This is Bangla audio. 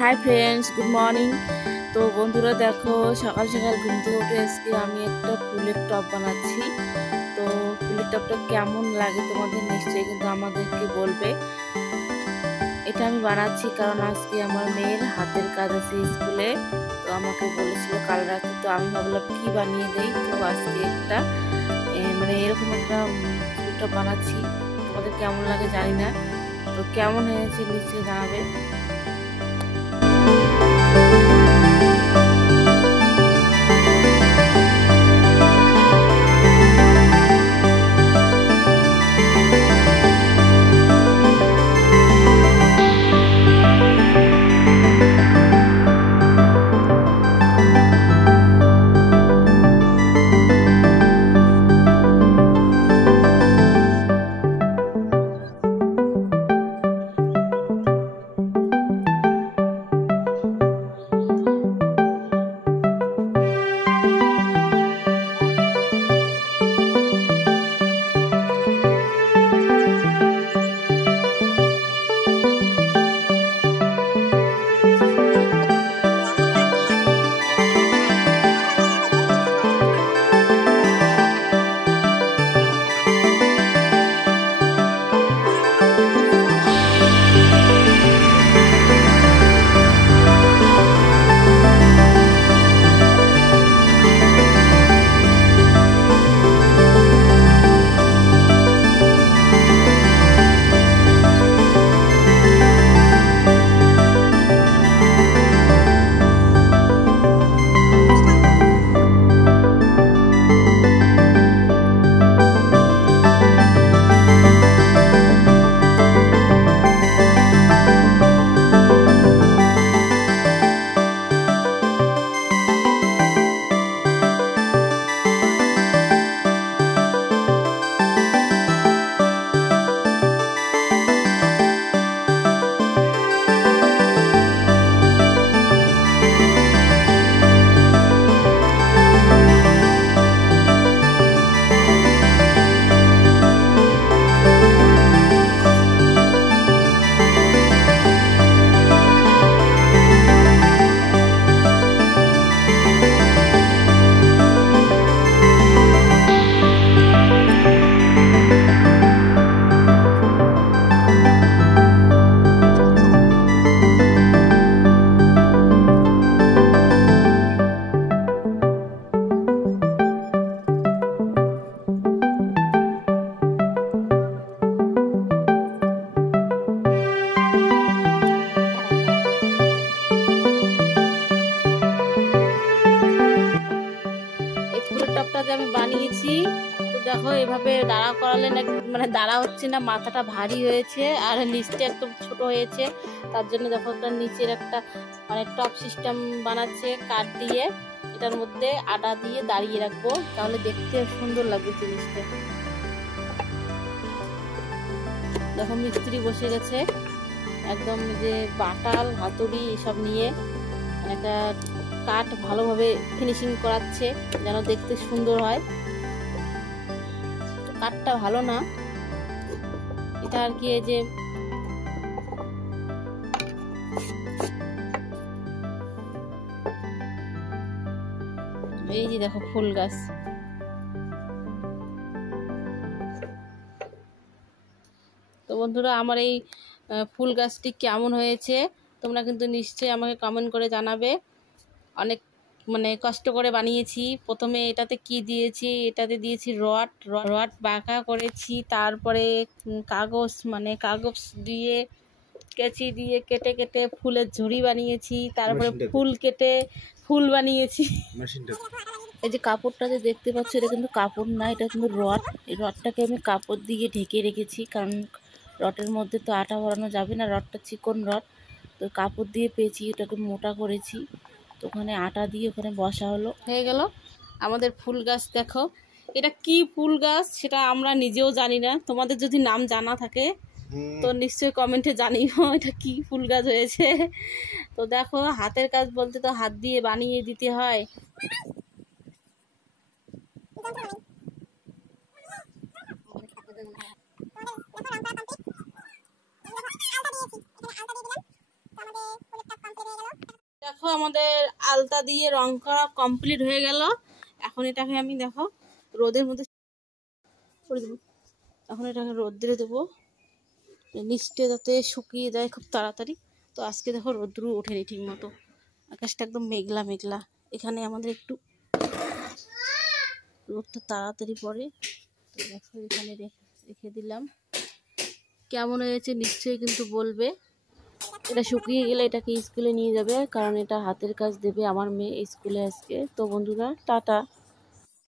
Hi friends, good morning. তো বন্ধুরা দেখো, সকাল সকাল ঘুম থেকে উঠে আজকে আমি একটা ফুলের টব বানাচ্ছি। তো ফুলের টবটা কেমন লাগে তোমাদের নিশ্চয়ই কিন্তু আমাদেরকে বলবে। এটা আমি বানাচ্ছি কারণ আজকে আমার মেয়ের হাতের কাজ আছে স্কুলে। তো আমাকে বলেছিল কাল রাতে, তো আমি ভাবলাম কি বানিয়ে দেই। তো আজকে একটা মানে এরকম একটা ফুলের টব বানাচ্ছি। তোমাদের কেমন লাগে জানি না, তো কেমন হয়েছে নিশ্চয়ই জানাবে। আমি বানিয়েছি, তো দেখো এভাবে দাঁড়া করালে না, মানে দাঁড়া হচ্ছে না, মাথাটা ভারী হয়েছে আর নিচটা একদম ছোট হয়েছে। তার জন্য দেখো একটা নিচের একটা মানে টপ সিস্টেম বানাচ্ছে কাঠ দিয়ে। এটার মধ্যে আটা দিয়ে দাঁড়িয়ে রাখবো, তাহলে দেখতে সুন্দর লাগবে জিনিসটা। দেখো মিস্ত্রি বসে গেছে, একদম যে বাটাল হাতুড়ি এসব নিয়ে একটা কাঠ ভালোভাবে ফিনিশিং করাচ্ছে যেন দেখতে সুন্দর হয়। কাঠটা ভালো না, এটা আর কি, এই যে দেখো ফুল গাছ। তো বন্ধুরা, আমার এই ফুল গাছটি কেমন হয়েছে তোমরা কিন্তু নিশ্চয়ই আমাকে কমেন্ট করে জানাবে। অনেক মানে কষ্ট করে বানিয়েছি। প্রথমে এটাতে কি দিয়েছি, এটাতে দিয়েছি রড রড বাঁকা করেছি, তারপরে কাগজ মানে কাগজ দিয়ে কেচি দিয়ে কেটে কেটে ফুলের ঝুড়ি বানিয়েছি, তারপরে ফুল কেটে ফুল বানিয়েছি। এই যে কাপড়টা যে দেখতে পাচ্ছ, এটা কিন্তু কাপড় না, এটা কিন্তু রড। এই রডটাকে আমি কাপড় দিয়ে ঢেকে রেখেছি, কারণ রডের মধ্যে তো আটা ভরানো যাবে না, রডটা চিকন রড। তো কাপড় দিয়ে পেঁচি এটাকে মোটা করেছি। তো ওখানে আটা দিয়ে ওখানে বসা হলো, হয়ে গেল আমাদের ফুল গাছ। দেখো এটা কি ফুল গাছ সেটা আমরা নিজেও জানি না। তোমাদের যদি নাম জানা থাকে তো নিশ্চয়ই কমেন্টে জানিও এটা কি ফুল গাছ হয়েছে। তো দেখো, হাতের কাজ বলতে তো হাত দিয়ে বানিয়ে দিতে হয়। দেখো আমাদের আলতা দিয়ে রং করা কমপ্লিট হয়ে গেল। এখন এটাকে আমি দেখো রোদের মধ্যে করে দেবো। এখন এটাকে রোদ্রে দেবো নিচটা যাতে শুকিয়ে যায় খুব তাড়াতাড়ি। তো আজকে দেখো রোদ্রু ওঠেনি ঠিক মতো, আকাশটা একদম মেঘলা মেঘলা। এখানে আমাদের একটু রোদটা তাড়াতাড়ি পড়ে। তো দেখো এখানে রেখে দিলাম। কেমন হয়েছে নিশ্চয়ই কিন্তু বলবে। এটা শুকিয়ে গেলে এটাকে স্কুলে নিয়ে যাবে, কারণ এটা হাতের কাজ দেবে আমার মেয়ে স্কুলে আজকে। তো বন্ধুরা টাটা।